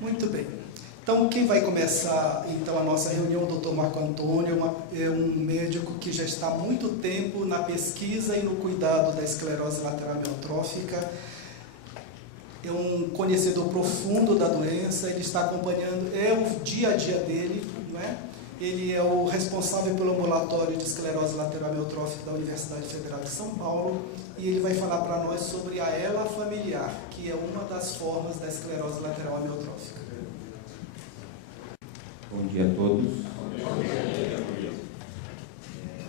Muito bem. Então, quem vai começar então a nossa reunião, o Dr. Marco Antônio, é um médico que já está há muito tempo na pesquisa e no cuidado da esclerose lateral amiotrófica, é um conhecedor profundo da doença, ele está acompanhando, é o dia a dia dele, não é? Ele é o responsável pelo ambulatório de esclerose lateral amiotrófica da Universidade Federal de São Paulo, e ele vai falar para nós sobre a ELA familiar, que é uma das formas da esclerose lateral amiotrófica. Bom dia a todos. É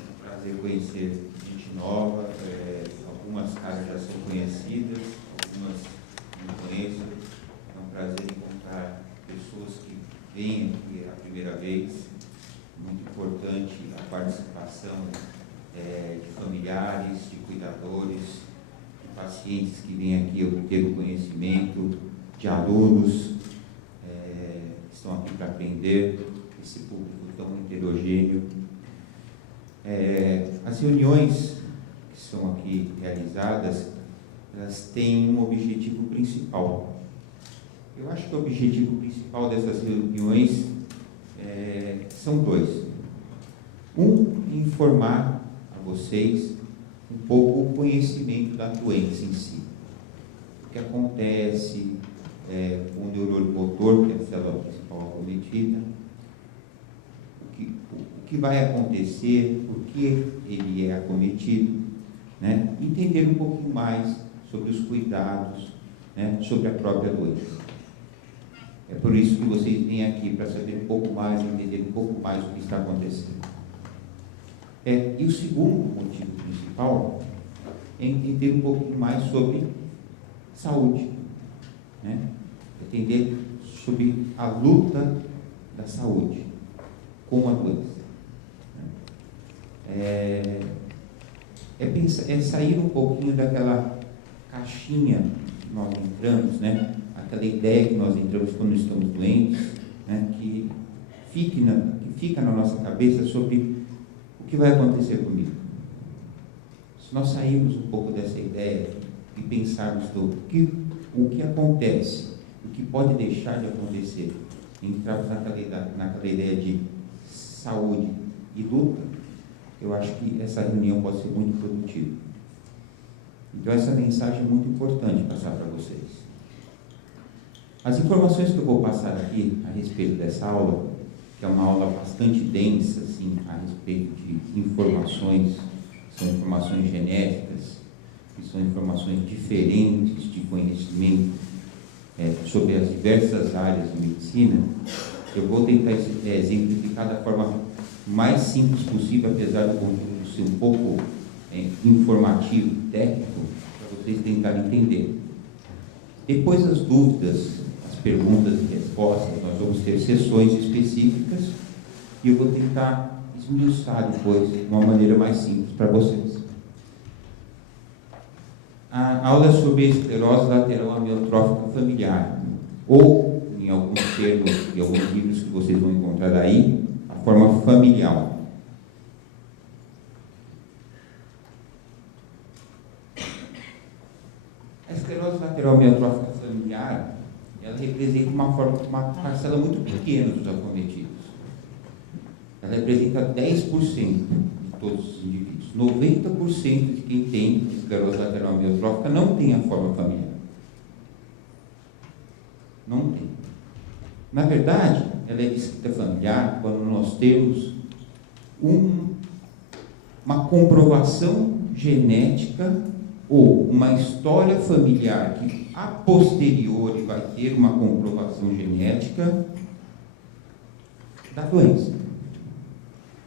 um prazer conhecer gente nova, algumas caras já são conhecidas, algumas não conheço. É um prazer encontrar pessoas que vêm aqui a primeira vez. Muito importante a participação de familiares, de cuidadores, de pacientes que vêm aqui obter o conhecimento, de alunos que estão aqui para aprender, esse público tão heterogêneo. As reuniões que são aqui realizadas, elas têm um objetivo principal. Eu acho que o objetivo principal dessas reuniões são dois. Informar a vocês um pouco o conhecimento da doença em si. O que acontece com o neuromotor, que é a célula principal acometida, o que vai acontecer, por que ele é acometido, né? Entender um pouquinho mais sobre os cuidados, né? Sobre a própria doença. É por isso que vocês vêm aqui, para saber um pouco mais, entender um pouco mais o que está acontecendo. E o segundo motivo principal é entender um pouquinho mais sobre saúde, né? Entender sobre a luta da saúde com a doença. É sair um pouquinho daquela caixinha que nós entramos, né? Aquela ideia que nós entramos quando estamos doentes, né? Que fica na nossa cabeça sobre o que vai acontecer comigo. Se nós sairmos um pouco dessa ideia e pensarmos o que acontece, o que pode deixar de acontecer, entrarmos naquela ideia de saúde e luta, eu acho que essa reunião pode ser muito produtiva. Então essa mensagem é muito importante passar para vocês. As informações que eu vou passar aqui a respeito dessa aula, que é uma aula bastante densa, assim, a respeito de informações, são informações genéticas, que são informações diferentes de conhecimento sobre as diversas áreas de medicina. Eu vou tentar exemplificar da forma mais simples possível, apesar do conteúdo ser um pouco informativo, técnico, para vocês tentarem entender. Depois das dúvidas, as perguntas e respostas, nós vamos ter sessões específicas e eu vou tentar esmiuçar depois de uma maneira mais simples para vocês. A aula é sobre esclerose lateral amiotrófica familiar, ou, em alguns termos e alguns livros que vocês vão encontrar aí, a forma familiar. A esclerose lateral amiotrófica familiar, ela representa uma parcela muito pequena dos acometidos. Ela representa 10% de todos os indivíduos. 90% de quem tem esclerose lateral amiotrófica não tem a forma familiar. Não tem. Na verdade, ela é descrita familiar quando nós temos uma comprovação genética ou uma história familiar que a posteriori vai ter uma comprovação genética da doença.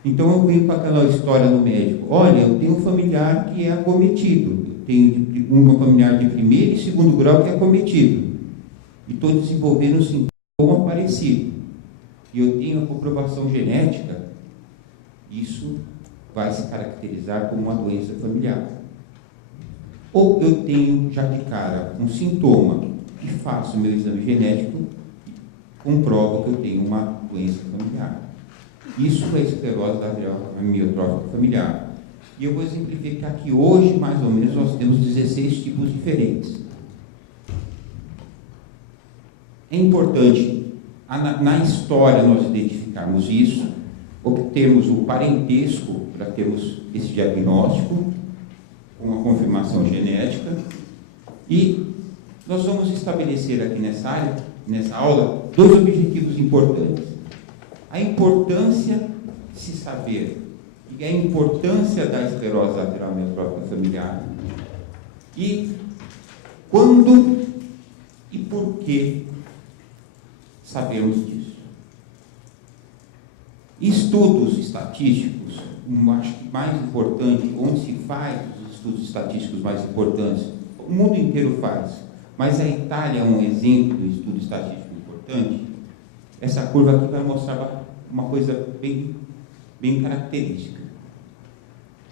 Então eu venho com aquela história do médico: olha, eu tenho um familiar que é acometido, eu tenho um familiar de primeiro e segundo grau que é acometido, e estou desenvolvendo um sintoma parecido, e eu tenho a comprovação genética, isso vai se caracterizar como uma doença familiar. Ou eu tenho já de cara um sintoma e faço meu exame genético e comprovo que eu tenho uma doença familiar. Isso é esclerose lateral amiotrófica familiar. E eu vou exemplificar que hoje, mais ou menos, nós temos 16 tipos diferentes. É importante, na história, nós identificarmos isso, obtermos o parentesco para termos esse diagnóstico, uma confirmação genética, e nós vamos estabelecer aqui nessa aula, 2 objetivos importantes. A importância de se saber e a importância da esclerose lateral amiotrófica familiar, e quando e por que sabemos disso. Estudos estatísticos, acho que mais importante, onde se faz os estudos estatísticos mais importantes, o mundo inteiro faz, mas a Itália é um exemplo de estudo estatístico importante. Essa curva aqui vai mostrar uma coisa bem característica.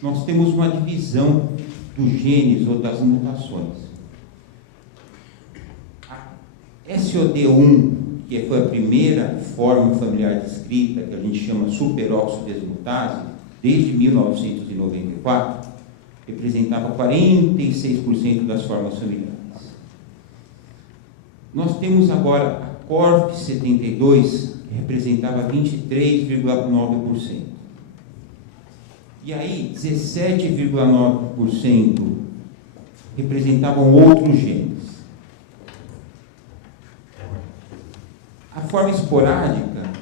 Nós temos uma divisão dos genes ou das mutações. A SOD1, que foi a primeira forma familiar descrita, que a gente chama superoxidesmutase, desde 1994, representava 46% das formas familiares. Nós temos agora a CORF72, que representava 23,9%. E aí, 17,9% representavam outros genes. A forma esporádica,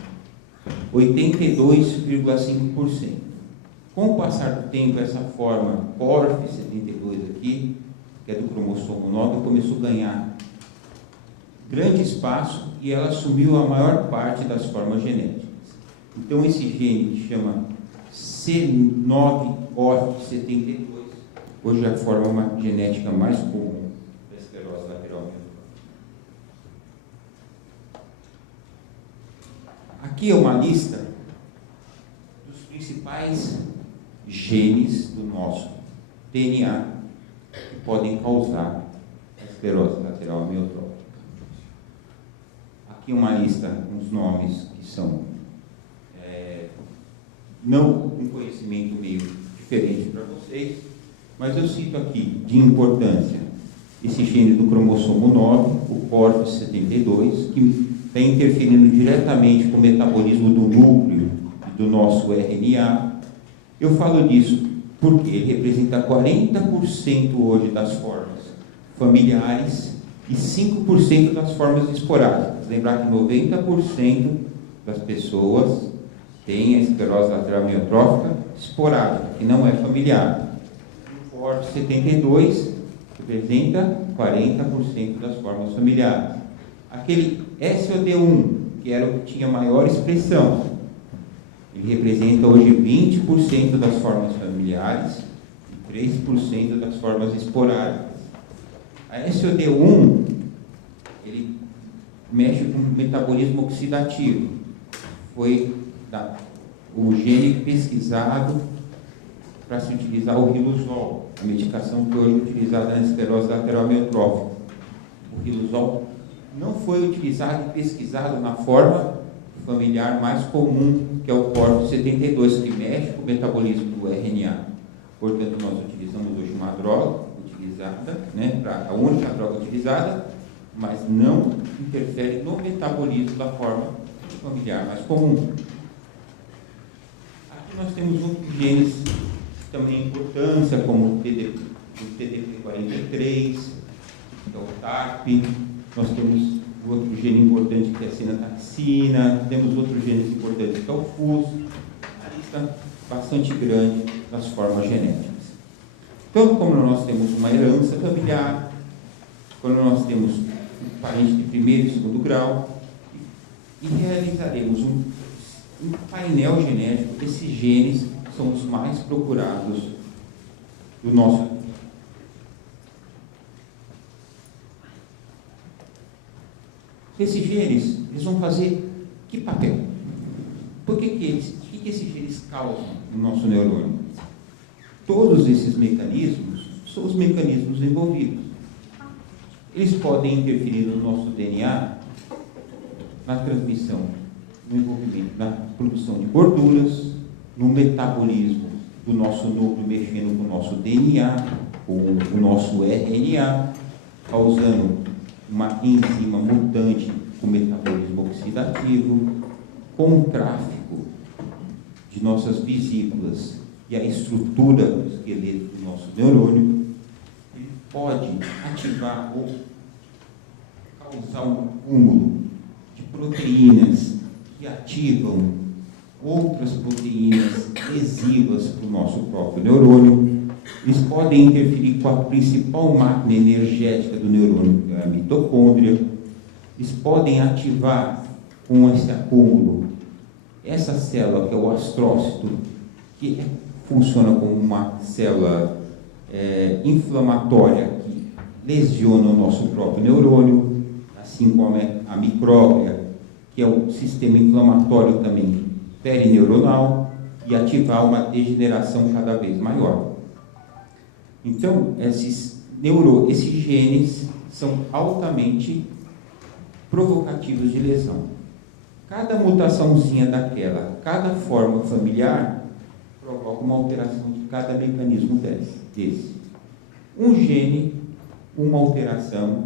82,5%. Com o passar do tempo, essa forma CORF72 aqui, que é do cromossomo 9, começou a ganhar grande espaço e ela assumiu a maior parte das formas genéticas. Então, esse gene que chama C9ORF72, hoje é a forma genética mais comum da esclerose lateral amiotrófica. Aqui é uma lista dos principais genes do nosso DNA que podem causar a esclerose lateral amiotrófica. Aqui uma lista com os nomes que são não um conhecimento meio diferente para vocês, mas eu cito aqui de importância esse gene do cromossomo 9, o CORF72, que está interferindo diretamente com o metabolismo do núcleo e do nosso RNA. Eu falo disso porque ele representa 40% hoje das formas familiares e 5% das formas esporádicas. Lembrar que 90% das pessoas têm a esclerose lateral amiotrófica esporádica, que não é familiar. O CORF72 representa 40% das formas familiares. Aquele SOD1, que era o que tinha maior expressão, ele representa hoje 20% das formas familiares e 3% das formas esporádicas. A SOD1, ele mexe com o metabolismo oxidativo. Foi o gene pesquisado para se utilizar o riluzol, a medicação que hoje é utilizada na esclerose lateral amiotrófica. O riluzol não foi utilizado e pesquisado na forma familiar mais comum, que é o CORF72, que mexe com o metabolismo do RNA. Portanto, nós utilizamos hoje uma droga utilizada, a única droga utilizada, mas não interfere no metabolismo da forma familiar mais comum. Aqui nós temos outros genes que também têm importância, como o TDP43, que é o TARP. Nós temos outro gene importante, que é a sinataxina. Temos outros genes importantes, que é o FUS. A lista bastante grande das formas genéticas. Então, como nós temos uma herança familiar, quando nós temos um parente de primeiro e segundo grau, e realizaremos um painel genético. Esses genes são os mais procurados do nosso. Esses genes, eles vão fazer que papel? O que esses genes causam no nosso neurônio? Todos esses mecanismos são os mecanismos envolvidos. Eles podem interferir no nosso DNA, na transmissão, no envolvimento, na produção de gorduras, no metabolismo do nosso núcleo, mexendo com o nosso DNA, com o nosso RNA, causando uma enzima mutante com metabolismo oxidativo, com o tráfego de nossas vesículas e a estrutura do esqueleto do nosso neurônio, ele pode ativar ou causar um acúmulo de proteínas que ativam outras proteínas lesivas para o nosso próprio neurônio. Eles podem interferir com a principal máquina energética do neurônio, que é a mitocôndria. Eles podem ativar com esse acúmulo essa célula, que é o astrócito, que funciona como uma célula inflamatória que lesiona o nosso próprio neurônio, assim como a micróglia, que é o sistema inflamatório também perineuronal, e ativar uma degeneração cada vez maior. Então, esses genes são altamente provocativos de lesão. Cada mutaçãozinha daquela, cada forma familiar, provoca uma alteração de cada mecanismo desse. Um gene, uma alteração,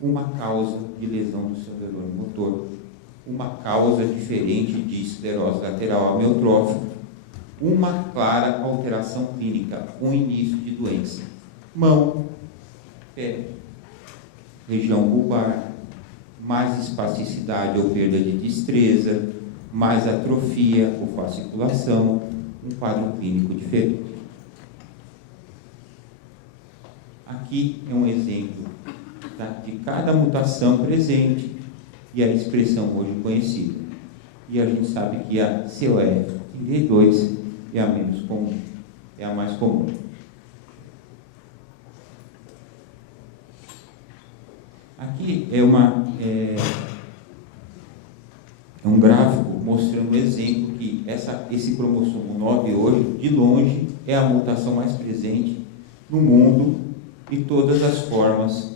uma causa de lesão do seu neurônio motor, uma causa diferente de esclerose lateral amiotrófica, uma clara alteração clínica, um início de doença. Mão, pé, região bulbar, mais espasticidade ou perda de destreza, mais atrofia ou fasciculação, um quadro clínico diferente. Aqui é um exemplo de cada mutação presente e a expressão hoje conhecida. E a gente sabe que a COF32 é a menos comum, é a mais comum. Aqui é um gráfico mostrando um exemplo que esse cromossomo 9 hoje, de longe, é a mutação mais presente no mundo e todas as formas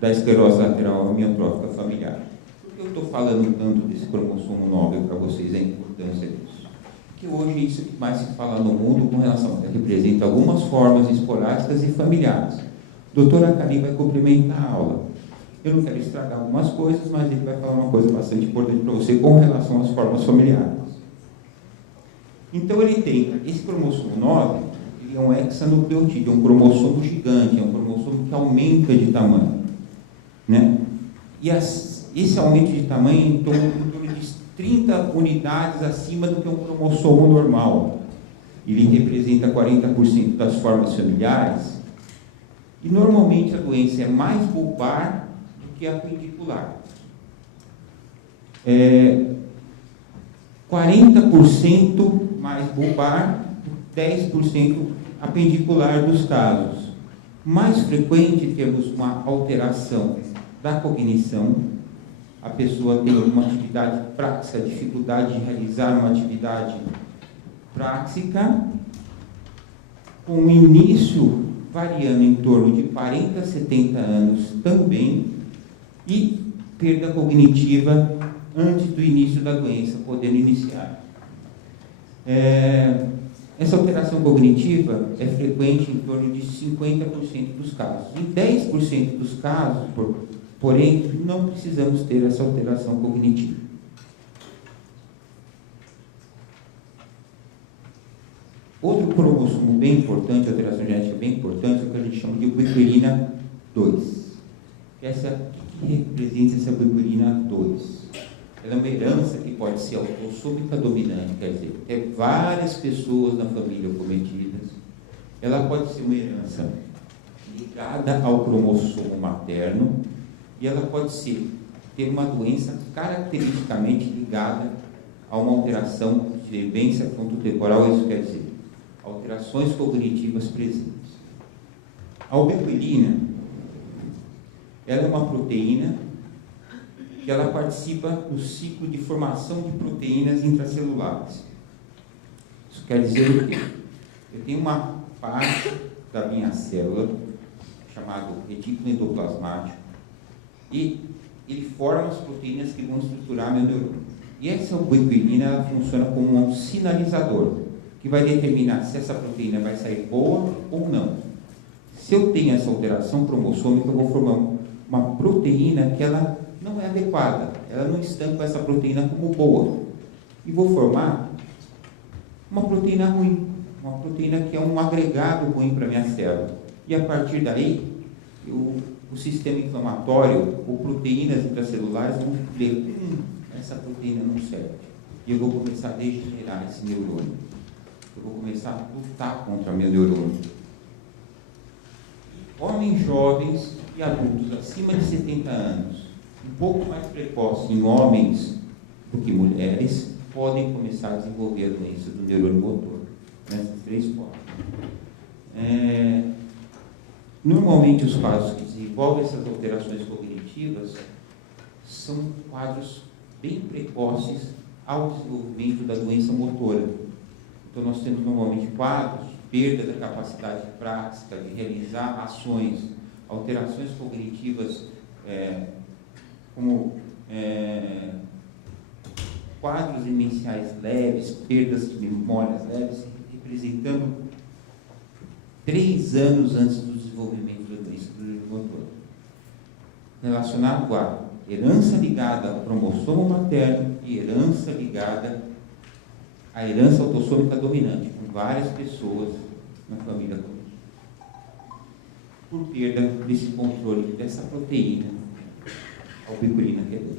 da esclerose lateral amiotrófica familiar. Por que eu estou falando tanto desse cromossomo 9 para vocês, a importância disso? Porque hoje isso que mais se fala no mundo com relação a representa algumas formas esporádicas e familiares. A doutora Karim vai complementar a aula. Eu não quero estragar algumas coisas, mas ele vai falar uma coisa bastante importante para você com relação às formas familiares. Então ele tem esse cromossomo 9, ele é um hexanucleotídeo, é um cromossomo gigante, é um cromossomo que aumenta de tamanho, né? E esse aumento de tamanho é em torno de 30 unidades acima do que um cromossomo normal. Ele representa 40% das formas familiares. E normalmente a doença é mais bulbar do que apendicular. 40% mais bulbar, 10% apendicular dos casos. Mais frequente temos uma alteração da cognição, a pessoa tem uma atividade prática, dificuldade de realizar uma atividade prática, com o início variando em torno de 40 a 70 anos também, e perda cognitiva antes do início da doença, podendo iniciar. Essa alteração cognitiva é frequente em torno de 50% dos casos. Em 10% dos casos, porém, não precisamos ter essa alteração cognitiva. Outro cromossomo bem importante, alteração genética bem importante, é o que a gente chama de ubiquirina 2. O que representa essa ubiquirina 2? Ela é uma herança que pode ser autossômica dominante, quer dizer, ter várias pessoas na família cometidas. Ela pode ser uma herança ligada ao cromossomo materno e ela pode ter uma doença caracteristicamente ligada a uma alteração de demência frontotemporal, isso quer dizer, alterações cognitivas presentes. A ubiquirina, ela é uma proteína que ela participa do ciclo de formação de proteínas intracelulares. Isso quer dizer o quê? Eu tenho uma parte da minha célula, chamado retículo endoplasmático, e ele forma as proteínas que vão estruturar meu neurônio. E essa ubiquirina, ela funciona como um sinalizador, que vai determinar se essa proteína vai sair boa ou não. Se eu tenho essa alteração cromossômica, eu vou formar uma proteína que ela não é adequada, ela não estampa essa proteína como boa, e vou formar uma proteína ruim, uma proteína que é um agregado ruim para a minha célula. E a partir daí, o sistema inflamatório, ou proteínas intracelulares, vão dizer, essa proteína não serve. E eu vou começar a degenerar esse neurônio. Eu vou começar a lutar contra meu neurônio. Homens jovens e adultos acima de 70 anos, um pouco mais precoce em homens do que mulheres, podem começar a desenvolver a doença do neurônio motor, nessas 3 formas. Normalmente, os quadros que desenvolvem essas alterações cognitivas são quadros bem precoces ao desenvolvimento da doença motora. Então, nós temos normalmente quadros de perda da capacidade prática de realizar ações, alterações cognitivas, como quadros demenciais leves, perdas de memórias leves, representando 3 anos antes do desenvolvimento da doença do neurônio motor. Relacionado a herança ligada ao cromossomo materno e herança ligada à herança autossômica dominante, com várias pessoas na família por perda desse controle dessa proteína, a ubiquinina Q2.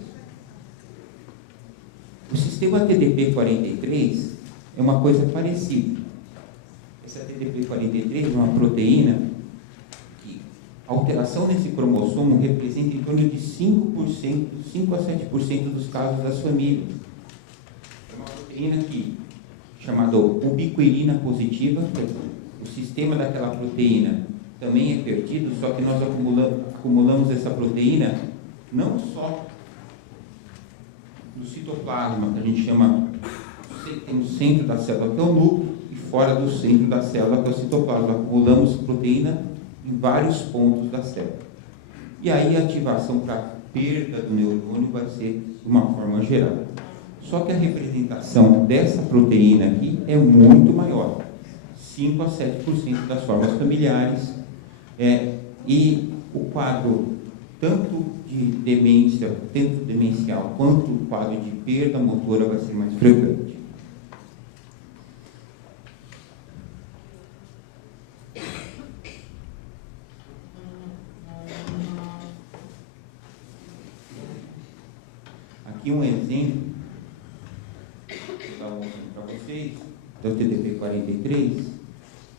O sistema TDP-43 é uma coisa parecida. Essa TDP-43 é uma proteína que a alteração nesse cromossomo representa em torno de 5% a 7% dos casos das famílias. É uma proteína chamada ubiquinina positiva. O sistema daquela proteína também é perdido, só que nós acumulamos essa proteína não só no citoplasma, que a gente chama, tem no centro da célula, que é o núcleo, e fora do centro da célula, que é o citoplasma. Acumulamos proteína em vários pontos da célula. E aí a ativação para perda do neurônio vai ser de uma forma geral. Só que a representação dessa proteína aqui é muito maior, 5 a 7% das formas familiares, e o quadro tanto de demência, tanto demencial, quanto o quadro de perda motora vai ser mais frequente. Aqui um exemplo para vocês do TDP-43.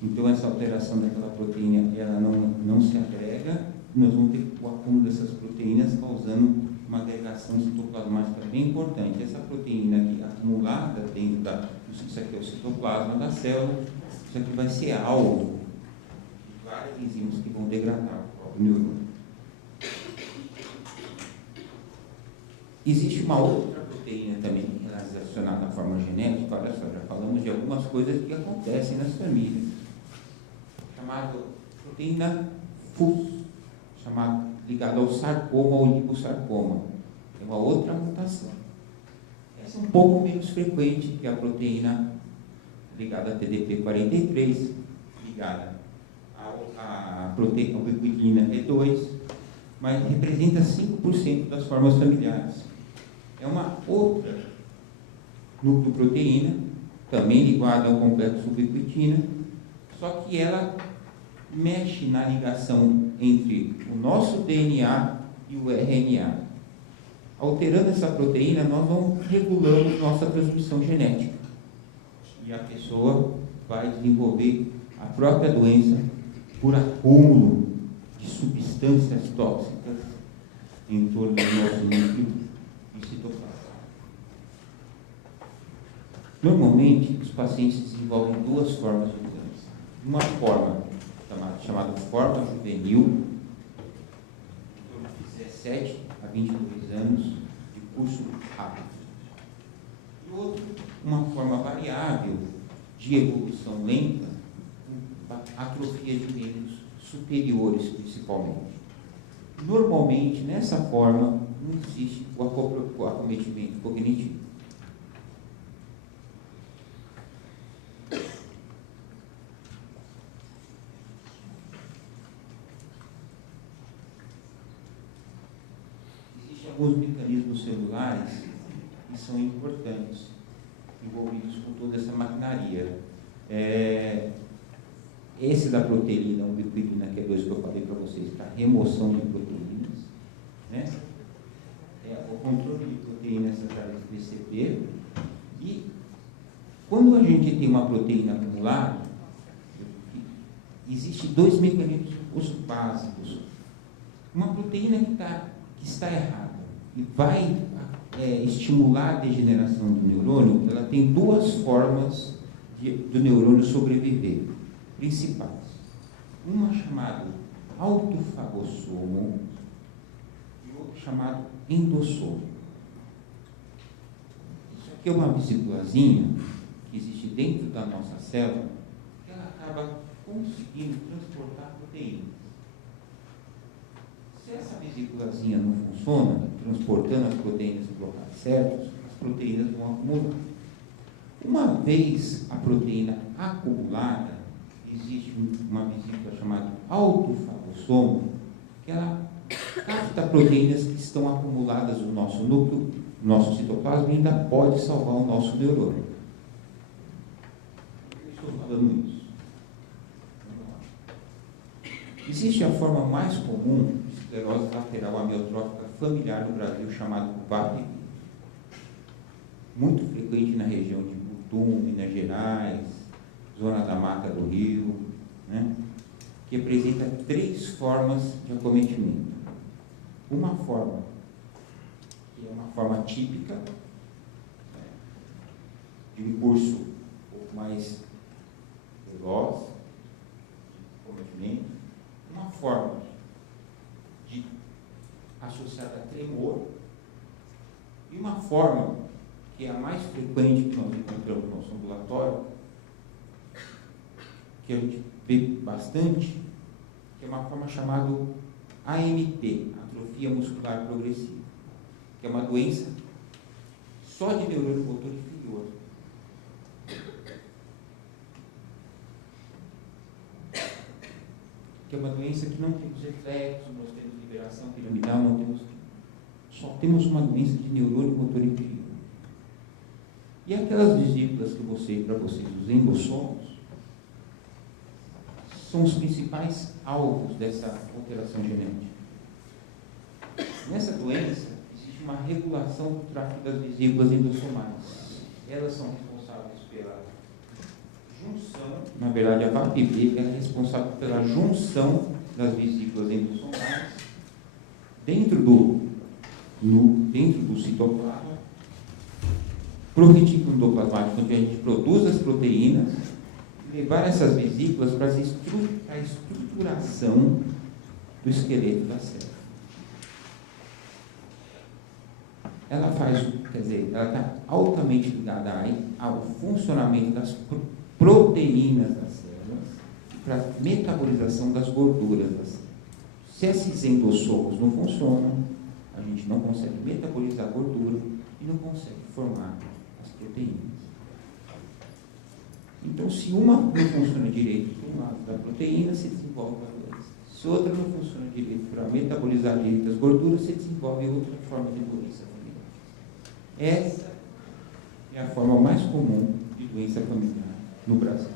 Então, essa alteração daquela proteína, ela não se agrega. Nós vamos ter o acúmulo dessas proteínas causando uma agregação citoplasmática bem importante. Essa proteína aqui acumulada dentro isso aqui é o citoplasma da célula, isso aqui vai ser alvo de várias enzimas que vão degradar o próprio neurônio. Existe uma outra proteína também relacionada à forma genética. Olha só, já falamos de algumas coisas que acontecem nas famílias, chamada proteína FUS, ligada ao sarcoma ou liposarcoma. É uma outra mutação. Essa é um pouco menos frequente que a proteína ligada a TDP-43, ligada à proteína ubiquinina E2, mas representa 5% das formas familiares. É uma outra nucleoproteína, também ligada ao complexo ubiquitina, só que ela mexe na ligação entre o nosso DNA e o RNA. Alterando essa proteína, nós não regulamos nossa transmissão genética. E a pessoa vai desenvolver a própria doença por acúmulo de substâncias tóxicas em torno do nosso núcleo e citoplasma. Normalmente, os pacientes desenvolvem 2 formas de doença. Uma forma chamada forma juvenil, de 17 a 22 anos, de curso rápido. E outra, uma forma variável, de evolução lenta, com atrofia de membros superiores, principalmente. Normalmente, nessa forma, não existe o acometimento cognitivo. alguns mecanismos celulares que são importantes, envolvidos com toda essa maquinaria. Esse da proteína ubiquinina Q2 que eu falei para vocês, para remoção de proteínas, né? O controle de proteínas através do PCP. E quando a gente tem uma proteína acumulada, existem dois mecanismos básicos. Uma proteína que está errada e vai estimular a degeneração do neurônio, ela tem duas formas do neurônio sobreviver, principais. Uma chamada autofagossomo e outra chamada endossomo. Isso aqui é uma vesículazinha que existe dentro da nossa célula, que ela acaba conseguindo transportar proteínas. Se essa vesículazinha não funciona, transportando as proteínas para os locais certos, as proteínas vão acumular. Uma vez a proteína acumulada, existe uma vesícula chamada autofagossomo, que ela capta proteínas que estão acumuladas no nosso núcleo, no nosso citoplasma, e ainda pode salvar o nosso neurônio. Por que eu estou falando isso? Existe a forma mais comum de esclerose lateral amiotrófica familiar no Brasil, chamada VAP, muito frequente na região de Mutum, Minas Gerais, zona da Mata do Rio, né? Que apresenta 3 formas de acometimento. Uma forma, que é uma forma típica, né, de um curso um pouco mais veloz, de acometimento. Uma forma associada a tremor, e uma forma que é a mais frequente que nós encontramos no nosso ambulatório, que a gente vê bastante, que é uma forma chamada AMP, atrofia muscular progressiva, que é uma doença só de neurônio motor inferior. Que é uma doença que não temos reflexo, nós temos liberação piramidal, só temos uma doença de neurônio motor inferior. E aquelas vesículas que eu mostrei para vocês, os endossomos, são os principais alvos dessa alteração genética. Nessa doença, existe uma regulação do tráfego das vesículas endossomais. Elas são responsáveis pela junção, na verdade a VAP-B é responsável pela junção das vesículas endossomais dentro do citoplasma, para o retículo endoplasmático, onde a gente produz as proteínas, levar essas vesículas para a estruturação do esqueleto da célula. Ela está altamente ligada ao funcionamento das proteínas das células para a metabolização das gorduras das células. Se esses endossomos não funcionam, a gente não consegue metabolizar a gordura e não consegue formar as proteínas. Então, se uma não funciona direito para um lado da proteína, se desenvolve a doença. Se outra não funciona direito para metabolizar direito as gorduras, se desenvolve outra forma de doença familiar. Essa é a forma mais comum de doença familiar no Brasil.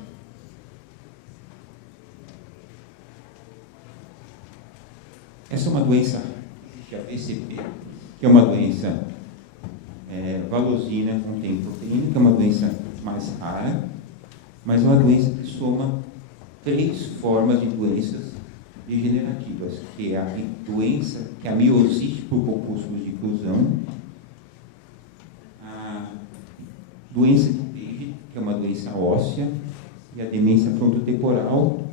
Essa é uma doença, existe a VCP, que é uma doença valosina, contém proteína, que é uma doença mais rara, mas é uma doença que soma 3 formas de doenças degenerativas, que é a doença, que é a miosite por compúsculos de inclusão, a doença de Paget, que é uma doença óssea, e a demência frontotemporal,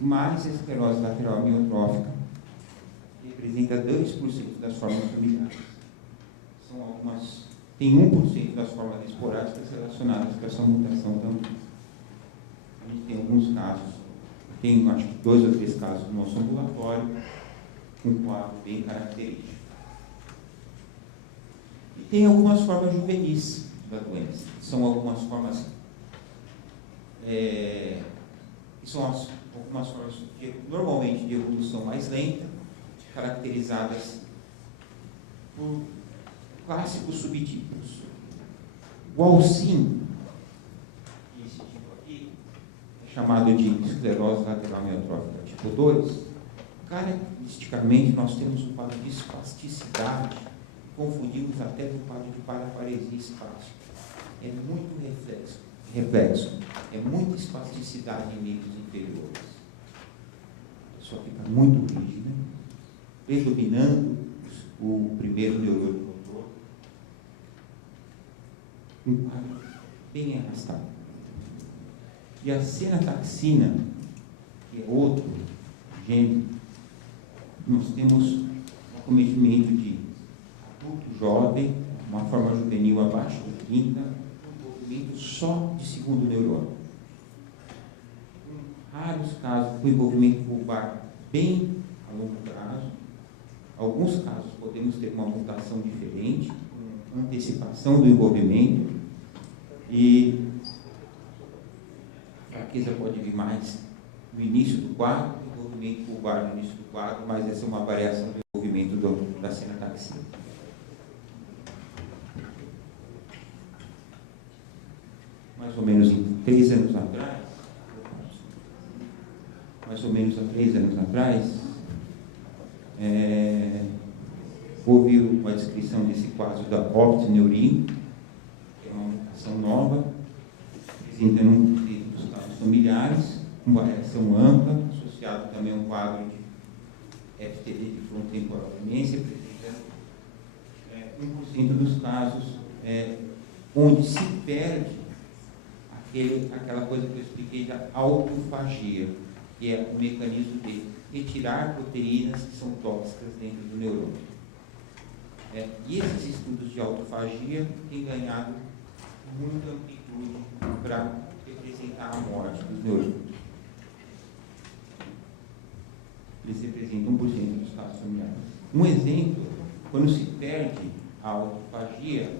mais a esclerose lateral amiotrófica, que representa 2% das formas familiares. Tem 1% das formas esporádicas relacionadas com essa mutação também. A gente tem alguns casos, tem acho que 2 ou 3 casos no nosso ambulatório, um quadro bem característico. E tem algumas formas juvenis da doença. São algumas formas normalmente de evolução mais lenta, caracterizadas por clássicos subtipos. O Alzheimer, esse tipo aqui, é chamado de esclerose lateral amiotrófica tipo 2. Caracteristicamente, nós temos um quadro de espasticidade, confundimos até com o quadro de paraparesia espástica. É muito reflexo, é muita espasticidade em níveis inferiores. Só fica muito rígida, predominando o primeiro neurônio motor, um quadro bem arrastado. E a senataxina, que é outro gênero, nós temos um acometimento de adulto jovem, uma forma juvenil abaixo da quinta, um envolvimento só de segundo neurônio. Em raros casos, o envolvimento vulvar bem a longo prazo. Alguns casos podemos ter uma mutação diferente, uma antecipação do envolvimento, e a fraqueza pode vir mais no início do quadro, envolvimento vulvar no início do quadro, mas essa é uma variação do envolvimento da senataxina. Mais ou menos em 3 anos atrás, houve uma descrição desse quadro da optineurin, que é uma mutação nova, apresentando um dos casos familiares, com variação ampla, associado também a um quadro de FTD de frontotemporal demência, apresentando 1% dos casos onde se perde aquela coisa que eu expliquei da autofagia, que é o mecanismo de retirar proteínas que são tóxicas dentro do neurônio. E esses estudos de autofagia têm ganhado muita amplitude para representar a morte dos neurônios. Eles representam 1% dos casos familiares. Um exemplo, quando se perde a autofagia,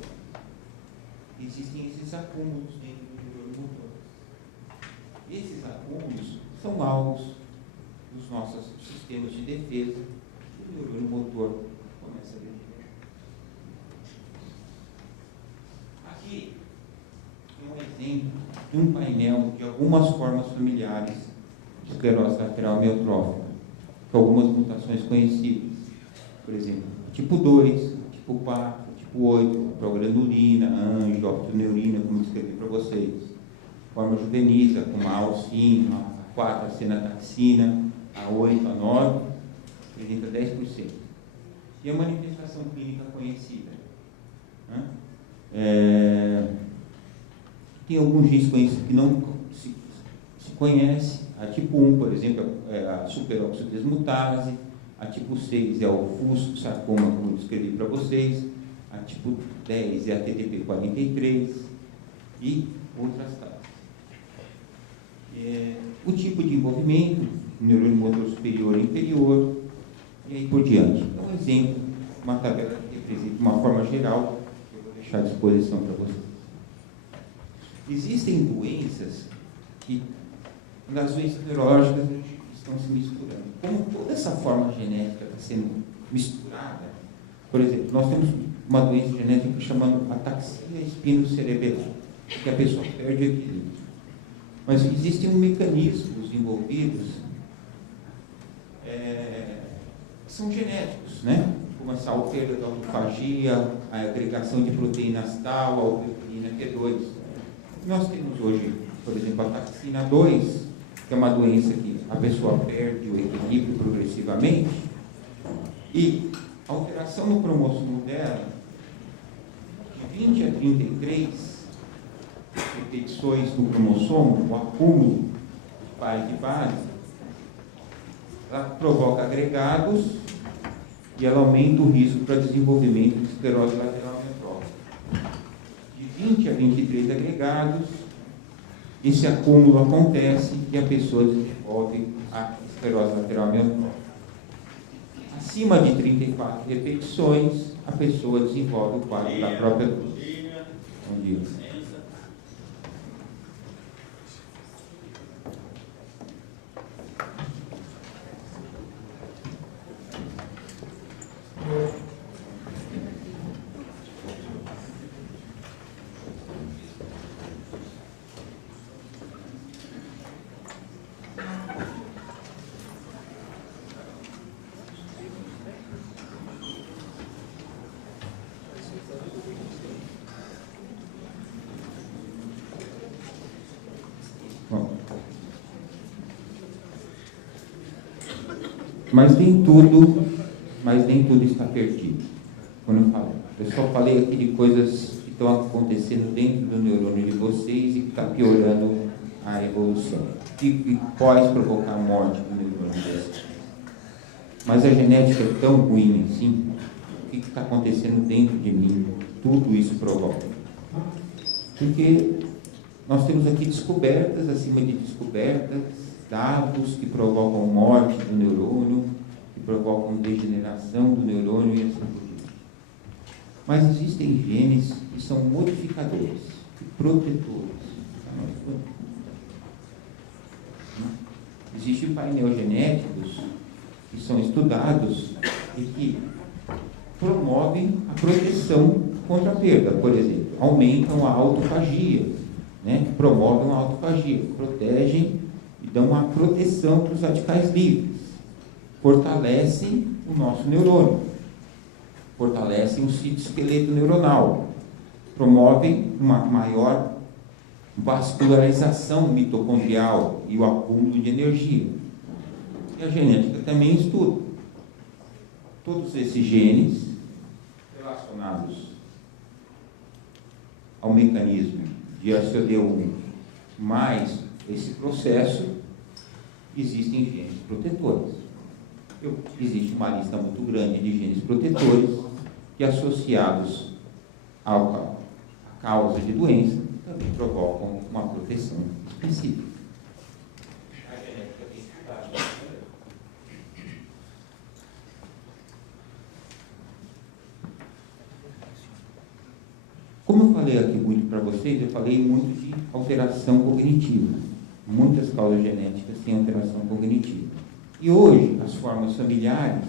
existem esses acúmulos dentro do neurônio motor. Esses acúmulos são alvos dos nossos sistemas de defesa, e o neurônio motor começa a degenerar. Aqui é um exemplo de um painel de algumas formas familiares de esclerose lateral amiotrófica, com algumas mutações conhecidas. Por exemplo, tipo 2, tipo 4, tipo 8, progranulina, anjo, optoneurina, como eu escrevi para vocês. Forma juveniza, como a alcina, a 4, a senataxina, a 8, a 9, apresenta 10%. E a manifestação clínica conhecida. Tem alguns genes conhecidos que não se conhece. A tipo 1, por exemplo, é a superoxidesmutase. A tipo 6 é o fusco-sarcoma, como eu descrevi para vocês. A tipo 10 é a TDP43 e outras taxas. O tipo de envolvimento, neurônio motor superior e inferior, e aí por diante. Então, um exemplo, uma tabela que representa uma forma geral, que eu vou deixar à disposição para vocês. Existem doenças que, as doenças neurológicas estão se misturando. Como toda essa forma genética está sendo misturada, por exemplo, nós temos uma doença genética chamada ataxia espinocerebelar, que a pessoa perde o equilíbrio. Mas existem mecanismos envolvidos que são genéticos, né? Como essa perda da autofagia, a agregação de proteínas tal, a albuminina Q2. Nós temos hoje, por exemplo, a ataxina 2, que é uma doença que a pessoa perde o equilíbrio progressivamente, e a alteração no cromossomo dela, de 20 a 33 repetições no cromossomo, o acúmulo de par de base, ela provoca agregados e ela aumenta o risco para desenvolvimento de esclerose lateral amiotrófica. De 20 a 23 agregados, esse acúmulo acontece e a pessoa desenvolve a esclerose lateral amiotrófica. Acima de 34 repetições, a pessoa desenvolve o quadro da própria dor. Bom dia. Mas nem tudo está perdido. Quando eu só falei aqui de coisas que estão acontecendo dentro do neurônio de vocês e que está piorando a evolução. E pode provocar a morte do neurônio de vocês. Mas a genética é tão ruim assim. O que está acontecendo dentro de mim? Tudo isso provoca. Porque nós temos aqui descobertas, acima de descobertas, dados que provocam morte do neurônio, que provocam degeneração do neurônio e assim por diante. Mas existem genes que são modificadores e protetores. Existem painéis genéticos que são estudados e que promovem a proteção contra a perda. Por exemplo, aumentam a autofagia, né? Promovem a autofagia, protegem e dão uma proteção para os radicais livres, fortalecem o nosso neurônio, fortalecem o citoesqueleto neuronal, promovem uma maior vascularização mitocondrial e o acúmulo de energia. E a genética também estuda. Todos esses genes relacionados ao mecanismo de ACOD1 mais esse processo, existem genes protetores. Existe uma lista muito grande de genes protetores que, associados à causa de doença, também provocam uma proteção específica. A genética tem estudado. Como eu falei aqui muito para vocês, eu falei muito de alteração cognitiva. Muitas causas genéticas têm alteração cognitiva. E hoje, as formas familiares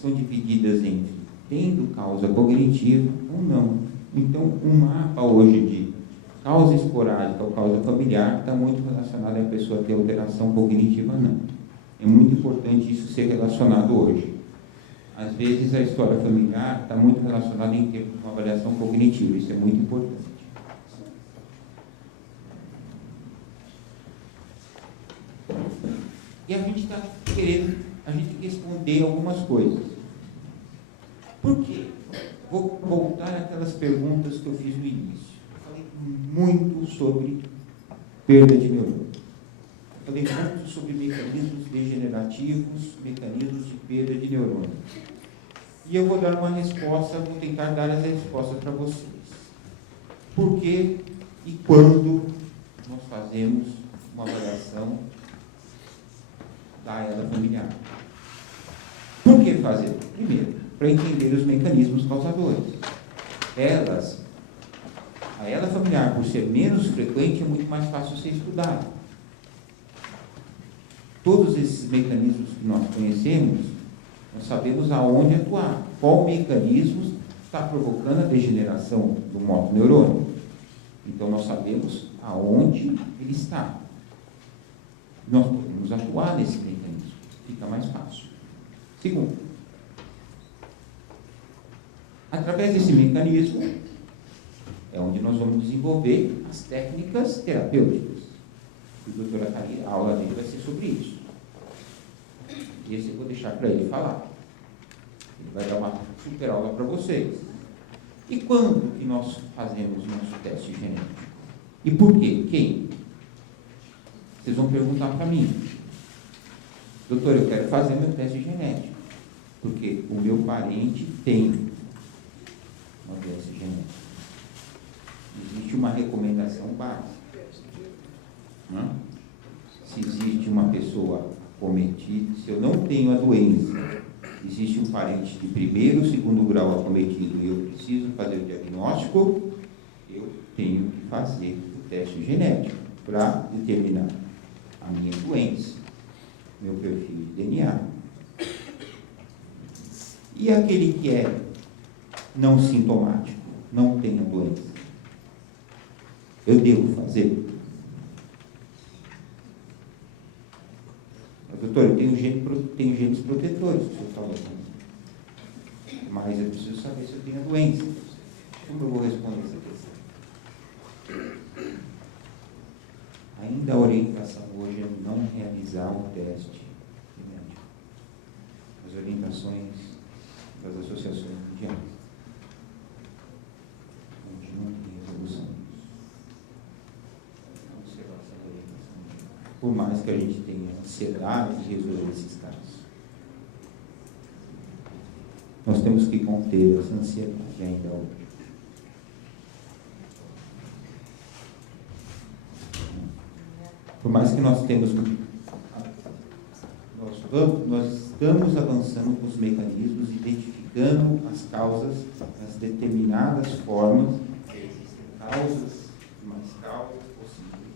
são divididas entre tendo causa cognitiva ou não. Então, um mapa hoje de causa esporádica ou causa familiar está muito relacionado a pessoa ter alteração cognitiva ou não. É muito importante isso ser relacionado hoje. Às vezes, a história familiar está muito relacionada em termos de uma avaliação cognitiva. Isso é muito importante. E a gente está querendo responder algumas coisas. Por quê? Vou voltar àquelas perguntas que eu fiz no início. Eu falei muito sobre perda de neurônio. Falei muito sobre mecanismos degenerativos, mecanismos de perda de neurônio. E eu vou dar uma resposta, vou tentar dar essa resposta para vocês. Por que e quando nós fazemos uma avaliação da ela familiar? Por que fazer? Primeiro, para entender os mecanismos causadores. A ela familiar, por ser menos frequente, é muito mais fácil ser estudada. Todos esses mecanismos que nós conhecemos, nós sabemos aonde atuar. Qual mecanismo está provocando a degeneração do motoneurônio. Então, nós sabemos aonde ele está. Nós podemos atuar nesse mecanismo. Fica mais fácil. Segundo, através desse mecanismo, é onde nós vamos desenvolver as técnicas terapêuticas. E a doutora Thalia, a aula dele vai ser sobre isso. Esse eu vou deixar para ele falar. Ele vai dar uma super aula para vocês. E quando que nós fazemos o nosso teste genético? E por quê? Quem? Vocês vão perguntar para mim. Doutor, eu quero fazer meu teste genético. Porque o meu parente tem uma doença genética. Existe uma recomendação básica. Se existe uma pessoa acometida, se eu não tenho a doença, existe um parente de primeiro ou segundo grau acometido e eu preciso fazer o diagnóstico, eu tenho que fazer o teste genético para determinar a minha doença, meu perfil de DNA. E aquele que é não sintomático, não tem a doença, eu devo fazer? Doutor, eu tenho genes protetores, que o senhor falou. Mas eu preciso saber se eu tenho a doença. Como eu vou responder essa questão? Ainda a orientação hoje é não realizar o teste genético. orientações das associações mundiais. Continua aqui a resolução. Por mais que a gente tenha ansiedade de resolver esses casos, nós temos que conter essa ansiedade ainda hoje. Por mais que nós estamos avançando com os mecanismos, identificando as causas, as determinadas formas, existem causas, mais causas possíveis.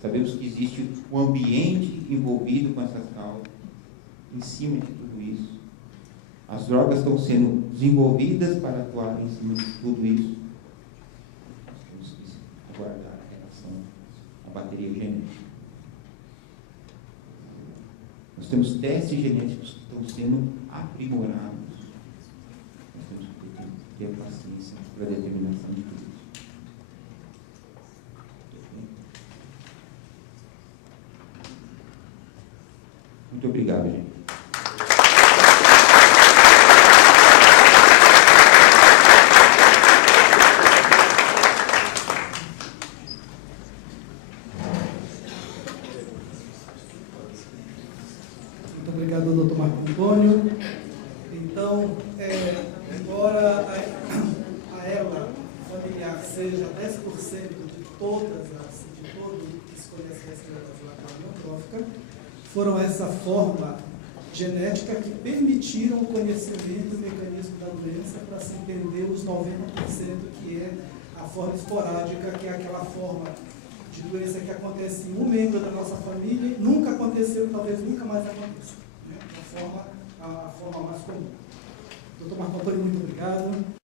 Sabemos que existe um ambiente envolvido com essas causas. Em cima de tudo isso, as drogas estão sendo desenvolvidas para atuar em cima de tudo isso. Nós temos que aguardar a relação à bateria genética. Nós temos testes genéticos que estão sendo aprimorados. Nós temos que ter paciência para a determinação de tudo isso. Muito obrigado, gente. Muito obrigado, doutor Marco Antônio. Então, embora a ela familiar seja 10% de todos que se conhecem a esclerose lateral amiotrófica, foram essa forma genética que permitiram o conhecimento do mecanismo da doença para se entender os 90% que é a forma esporádica, que é aquela forma de doença que acontece em um membro da nossa família e nunca aconteceu e talvez nunca mais aconteça. Né? A forma mais comum. Doutor Marco Antônio, muito obrigado.